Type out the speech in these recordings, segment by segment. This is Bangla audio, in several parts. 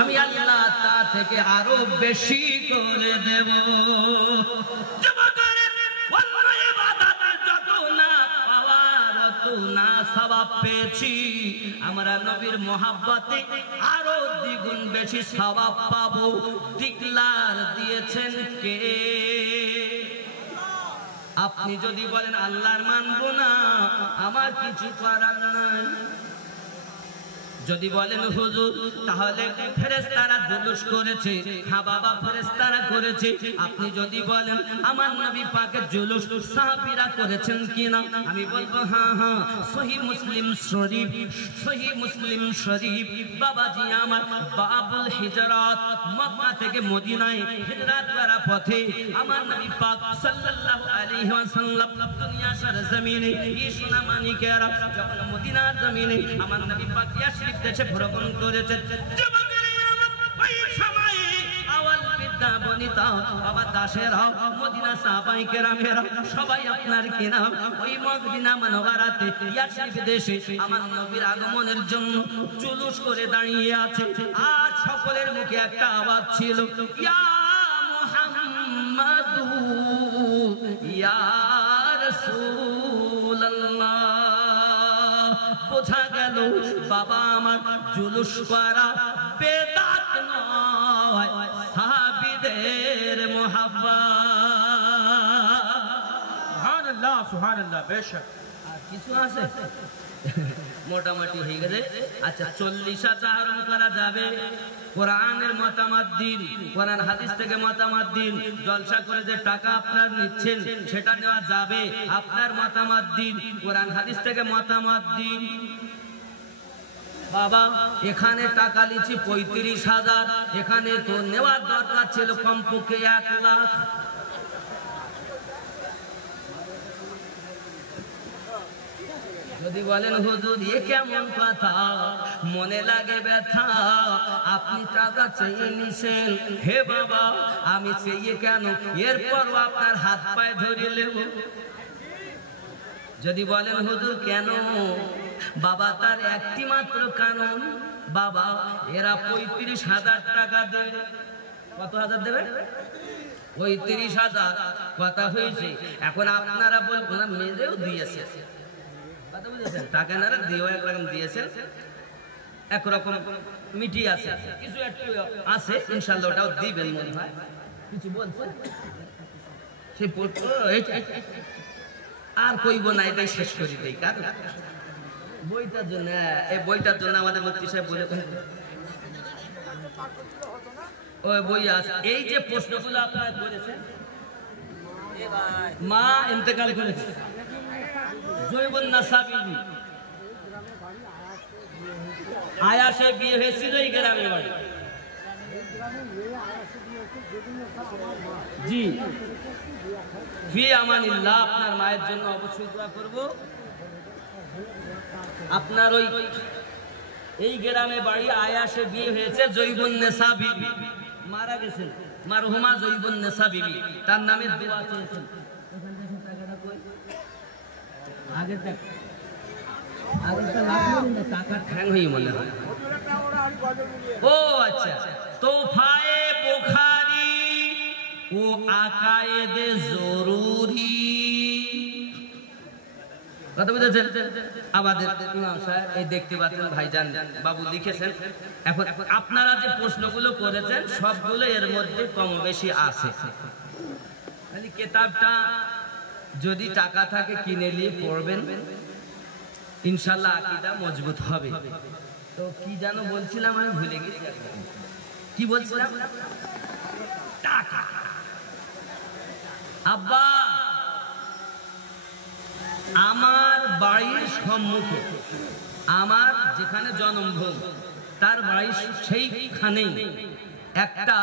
আমি আল্লাহ তা থেকে আরো বেশি করে দেব। সওয়াব পেয়েছি, আমরা নবীর মোহাব্বতে আরো দ্বিগুণ বেশি সওয়াব পাবো। ডিক্লার দিয়েছেন কে? আপনি যদি বলেন আল্লাহর মানবো না, আমার কিছু করার নাই। যদি বলেন হুজুর তাহলে ফেরেশতারা জুলুস করেছে, হ্যাঁ বাবা ফেরেশতারা করেছে। আপনি যদি বলেন আমার নবী পাকের জুলুস সাহাবীরা করেছেন কিনা, আমি বলবো হ্যাঁ হ্যাঁ, সহিহ মুসলিম শরীফ বাবাজি আমার বাবুল হিজরাত, মক্কা থেকে মদিনায় হিজরত করার পথে আমার নবী পাক সাল্লাল্লাহু আলাইহি ওয়াসাল্লাম দুনিয়া সরজমিনে ইসনা মানিকেরা যখন মদিনার জমিনে আমার নবী পাক ইয়াশরিফ দেশে ভ্রমণ করেছেন। ওই সময়ে আওয়াল বিদ্যা বনিতা বাবা দাসেরা মদিনা সাহাবায়ে কেরামেরা সবাই আপনার কিনা ওই মদিনা মুনাওয়ারাতে ইয়াশরিফ দেশে আমার নবীর আগমনের জন্য জুলুস করে দাঁড়িয়ে আছে। আর সকলের মুখে একটা আওয়াজ ছিল, ইয়া মুহাম্মাদু ইয়া রাসূলুল্লাহ। বোঝা গেল বাবা আমার জুলুস করা বেদাত নয়, সাহাবীদের মুহাব্বত। সুবহানাল্লাহ সুবহানাল্লাহ। বেশক আর কিছু আছে মোটামুটি হয়ে গেছে। আচ্ছা 40 চাহরম করা যাবে, কোরআনের মতামত দিন, কোরআন হাদিস থেকে মতামত দিন। জলসা করে যে টাকা আপনার নিচ্ছেন সেটা নেওয়া যাবে, আপনার মতামত দিন, কোরআন হাদিস থেকে মতামত দিন। বাবা এখানে টাকা লিখছি 35,000, এখানে তো নেওয়ার দরকার ছিল কমপক্ষে 1 লাখ। যদি বলেন হুজুর এ কেমন কথা, মনে লাগে ব্যথা, আপনি টাকা চেয়ে নিছেন, হে বাবা আমি চেয়ে কেন, এরপরও আপনার হাত পায়ে ধরে নেব। যদি বলেন হুজুর কেন, বাবা তার একটি মাত্র কারণ, বাবা এরা 35,000 টাকা দেবে। কত হাজার দেবে? 35,000 কথা হয়েছে। এখন আপনারা বলবেন মেয়েও দিয়েছে, কথা বুঝেছেন, টাকা না দিয়েও একরকম দিয়েছেন, একরকম মিটি আছে, কিছু একটু আছে ইনশাআল্লাহ ওটাও দিবেন মনে হয়। কিছু বলছেন সে আর কইব না, এটাই শেষ করে দেই। কারণ বইটার জন্য, এই বইটার জন্য আমাদের মুফতি সাহেব বলে ওই বই আছে। এই যে প্রশ্নগুলো আপনারা করেছেন, মা ইন্তেকাল করেছে, জৈবন নাসাবি আয়াসে বিয়ে হয়েছিল এই গ্রামে বাড়ি। জি ফি আমানিল্লাহ, আপনার মায়ের জন্য অবশ্যই দোয়া করব। আপনার ওই এই গ্রামে বাড়ি, আয়াসে বিয়ে হয়েছে, জৈবুন্নেসা বিবি মারা গেছেন, মারহুমা জৈবুন্নেসা বিবি, তার নামে দোয়া চেয়েছেন। ও আচ্ছা, তোফায়ে বুখারী ও আকায়েদে জরুরি, কথা বুঝেছেন? আমাদের ইমাম সাহেব এই দেখতে পাচ্ছেন ভাইজান বাবু লিখেছেন। এখন আপনারা যে প্রশ্নগুলো করেছেন সবগুলো এর মধ্যে কম বেশি আছে। খালি কিতাবটা যদি টাকা থাকে কিনে নিয়ে পড়বেন, ইনশাআল্লাহ আকীদা মজবুত হবে। তো কি যেন বলছিলাম আমি ভুলে গেছি, কি বলছিলাম? টাকা। আব্বা আমার বাড়ির সম্মুখে, আমার যেখানে জন্মভূমি তার বাড়ির সেইখানেই একটা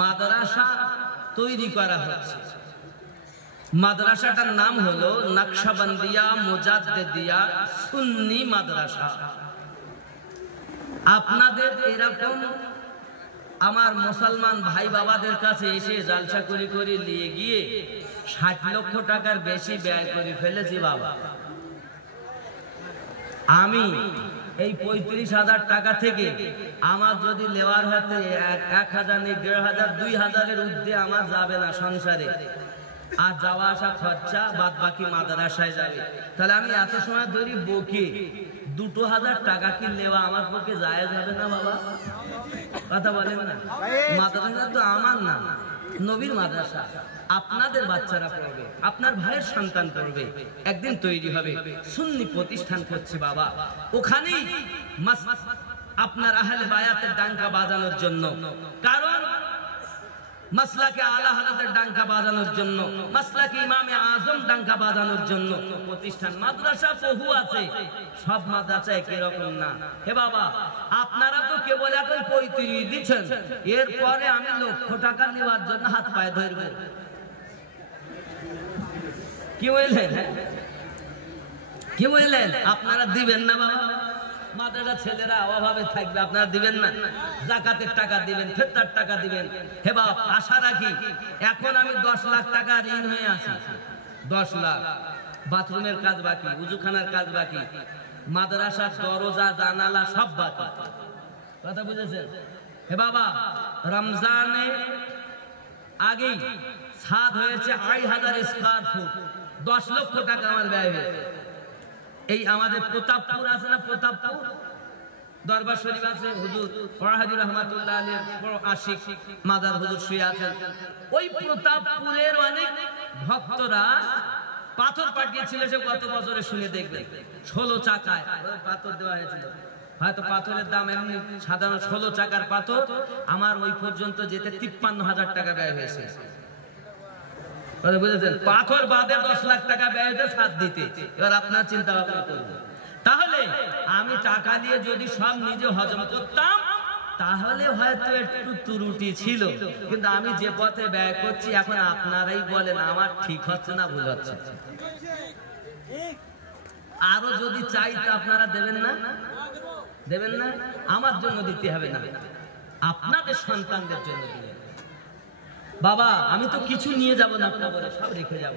মাদ্রাসা তৈরি করা হচ্ছে। মাদ্রাসাটার নাম হলো নকশবন্দিয়া মুজাদ্দিদিয়া সুন্নি মাদ্রাসা। আপনাদের এরকম আমার মুসলমান ভাই বাবাদের কাছে এসে জালসা করে করে নিয়ে গিয়ে 60 লক্ষ টাকার বেশি ব্যয় করে ফেলেছি বাবা। আমি এই 35,000 টাকা থেকে আমার যদি লেওয়ার হাতে 1,000 1,500 2,000-এর ঊর্ধ্বে আমার যাবে না সংসারে, আর যাওয়া আসা খরচা বাদ বাকি মাদ্রাসায় যাবে। তাহলে আমি এত সময় ধরি বকে 2,000 টাকা কি নেওয়া আমার পক্ষে যায় যাবে না বাবা? কথা বলেন না? মাদ্রাসা তো আমার না, নবীর মাদ্রাসা। আপনাদের বাচ্চারা পড়বে, আপনার ভাইয়ের সন্তান পড়বে, একদিন তৈরি হবে। সুন্নি প্রতিষ্ঠান করছে বাবা, ওখানেই আপনার আহলে বায়াতের ডাঙ্কা বাজানোর জন্য, কারণ মাসলাকে আলা হালাতের ডাঙ্কা বাজানোর জন্য, মাসলাকে ইমামে আজম ডাঙ্কা বাজানোর জন্য প্রতিষ্ঠান। মাদ্রাসা বহু আছে, সব মাদ্রাসা একই রকম না। হে বাবা, আপনারা তো কেবল এখন 35 দিচ্ছেন, এরপরে আমি লক্ষ টাকা নেওয়ার জন্য হাত পায়ে ধরবো। কি বললেন? কি বললেন? আপনারা দিবেন না বাবা? মাদ্রাসা ছেলেরা অভাবে থাকবে, আপনারা দিবেন না? যাকাতের টাকা দিবেন, ফেতরার টাকা দিবেন। হে বাবা, আশা রাখি এখন আমি 10 লাখ টাকা ঋণ হয়ে আছি। 10 লাখ। বাথরুমের কাজ বাকি, উজুখানার কাজ বাকি, মাদ্রাসার দরজা জানালা সব বাকি। কথা বুঝেছেন? হে বাবা, রমজানে আগেই ছাদ হয়েছে 2,500 স্কয়ার ফুট, 10 লক্ষ টাকা আমার ব্যয় হয়েছে। এই আমাদের প্রতাপপুর আছে না, প্রতাপপুর দরবার শরীফ আছে, হুজুর ওয়াহাদি রহমাতুল্লাহ আলাইহির বড় আশিক মাদার হুজুর শুয়ে আছেন। ওই প্রতাপপুরের অনেক ভক্তরা পাথর পাঠিয়েছিল, সে গত বছরে শুনে দেখবেন 16 চাকায় পাথর দেওয়া হয়েছিল। হয়তো পাথরের দাম এমনি সাধারণ 16 চাকার পাথর আমার ওই পর্যন্ত যেতে 53,000 টাকা ব্যয় হয়েছে। বুঝেছেন? পাথর বাদে 10 লাখ টাকা ব্যয় হয়েছে ছাদ দিতে। এবার আপনার চিন্তা ভাবনা করবেন। তাহলে আমি টাকা দিয়ে যদি সব নিজে হজম করতাম তাহলে হয়তো একটু ত্রুটি ছিল, কিন্তু আমি যে পথে ব্যয় করছি এখন আপনারাই বলেন আমার ঠিক হচ্ছে না ভুল হচ্ছে। আরো যদি চাই তা আপনারা দেবেন না? দেবেন না? আমার জন্য দিতে হবে না, আপনাদের সন্তানদের জন্য দিবেন। বাবা, আমি তো কিছু নিয়ে যাব না, আপনাদের সব রেখে যাব।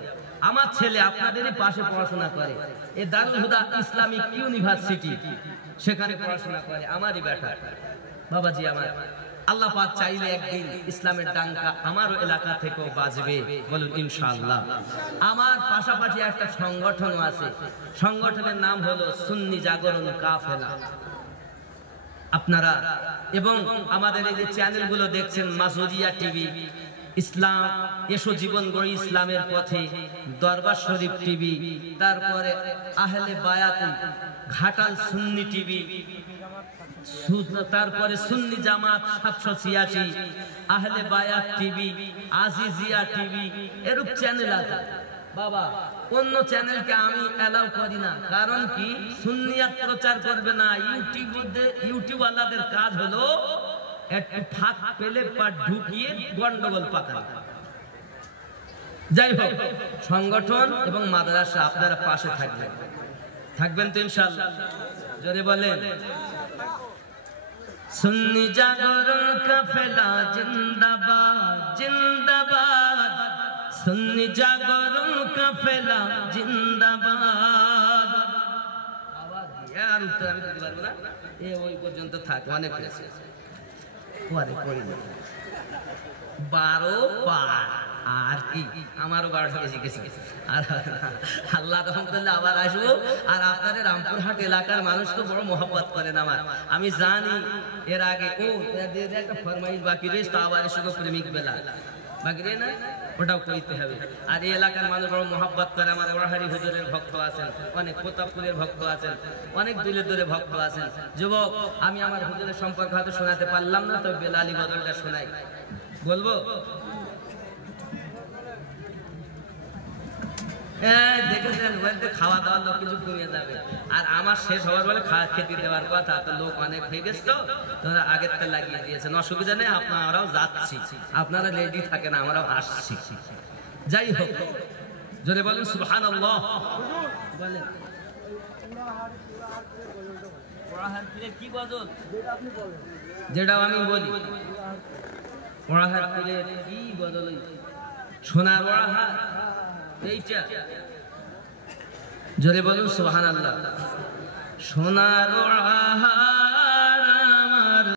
আমার ছেলে আপনাদেরই পাশে পড়াশোনা করে, এই দারুল হুদা ইসলামিক ইউনিভার্সিটি, সেখানে পড়াশোনা করে আমারই বেটা। বাবাজি আমার, আল্লাহ পাক চাইলে একদিন ইসলামের ডাঙ্কা আমারও এলাকা থেকেও বাজবে, বলুন ইনশাআল্লাহ। আমার পাশাপাশি একটা সংগঠন আছে, সংগঠনের নাম হলো সুন্নি জাগরণ কাফেলা। আপনারা এবং আমাদের এই যে চ্যানেলগুলো দেখছেন, মাসুদিয়া টিভি, ইসলাম এসো জীবন গড়ি ইসলামের পথে, দরবার শরীফ টিভি, তারপরে আহলে বায়াত ঘাটাল সুন্নি টিভি, তারপরে সুন্নি জামাত 786, আহলে বায়াত টিভি, আজিজিয়া টিভি, এরূপ চ্যানেল আছে বাবা। অন্য চ্যানেলকে আমি অ্যালাউ করি না, কারণ কি সুন্নিয়াত প্রচার করবে না। ইউটিউবওয়ালাদের কাজ হলো একটু ফাঁক পেলে পা ঢুকিয়ে গন্ডগোল পাকানো। যাই হোক, সংগঠন এবং মাদ্রাসা আপনারা পাশে থাকবেন, থাকবেন তো ইনশাআল্লাহ? জোরে বলেন সুন্নি জাগরণ কাফেলা জিন্দাবাদ, জিন্দাবাদ। সুন্নি জাগরণ কাফেলা জিন্দাবাদ। আওয়াজ দিয়ে আর উত্তর আমি দিতে পারবো না, ওই পর্যন্ত থাক, অনেক হয়েছে। 12 পার আর কি, আমারও 12টা বেশি গেছে। আর আল্লাহ রহম করলে আবার আসবো। আর আপনাদের রামপুরহাট এলাকার মানুষ তো বড় মহব্বত করেন আমার, আমি জানি। এর আগে একটা ফরমাইশ বাকি রয়েছে, তো আবার এসে প্রেমিক বেলা বাকি রে না, ওটাও করতে হবে। আর এই এলাকার মানুষ বড় মহব্বত করে আমার। ওরাহারি হুজুরের ভক্ত আছেন অনেক, প্রতাপপুরের ভক্ত আছেন অনেক, দূরে দূরে ভক্ত আছেন। যুবক, আমি আমার হুজুরের সম্পর্কে হয়তো শোনাতে পারলাম না, তো বেলালি বদলটা শোনাই, বলবো। দেখেছেন, বলতে খাওয়া দাওয়ার লোক কিছু কমিয়ে যাবে, আর আমার শেষ হওয়ার বলে খেতে দেওয়ার কথা। তো লোক অনেক হয়ে গেছে, তো তোরা আগের তে লাগিয়ে দিয়েছেন, অসুবিধা নেই। আপনারাও যাচ্ছি, আপনারা রেডি থাকেন, আমরাও আসছি। যাই হোক, জোরে বলেন সুবহানাল্লাহ। বলেন কি গজল? যেটা আমি বলি, পড়াহার পীরের কি গজল? সোনার পড়াহার, এইটা। জোরে বলুন সুবহানাল্লাহ। সোনার আহার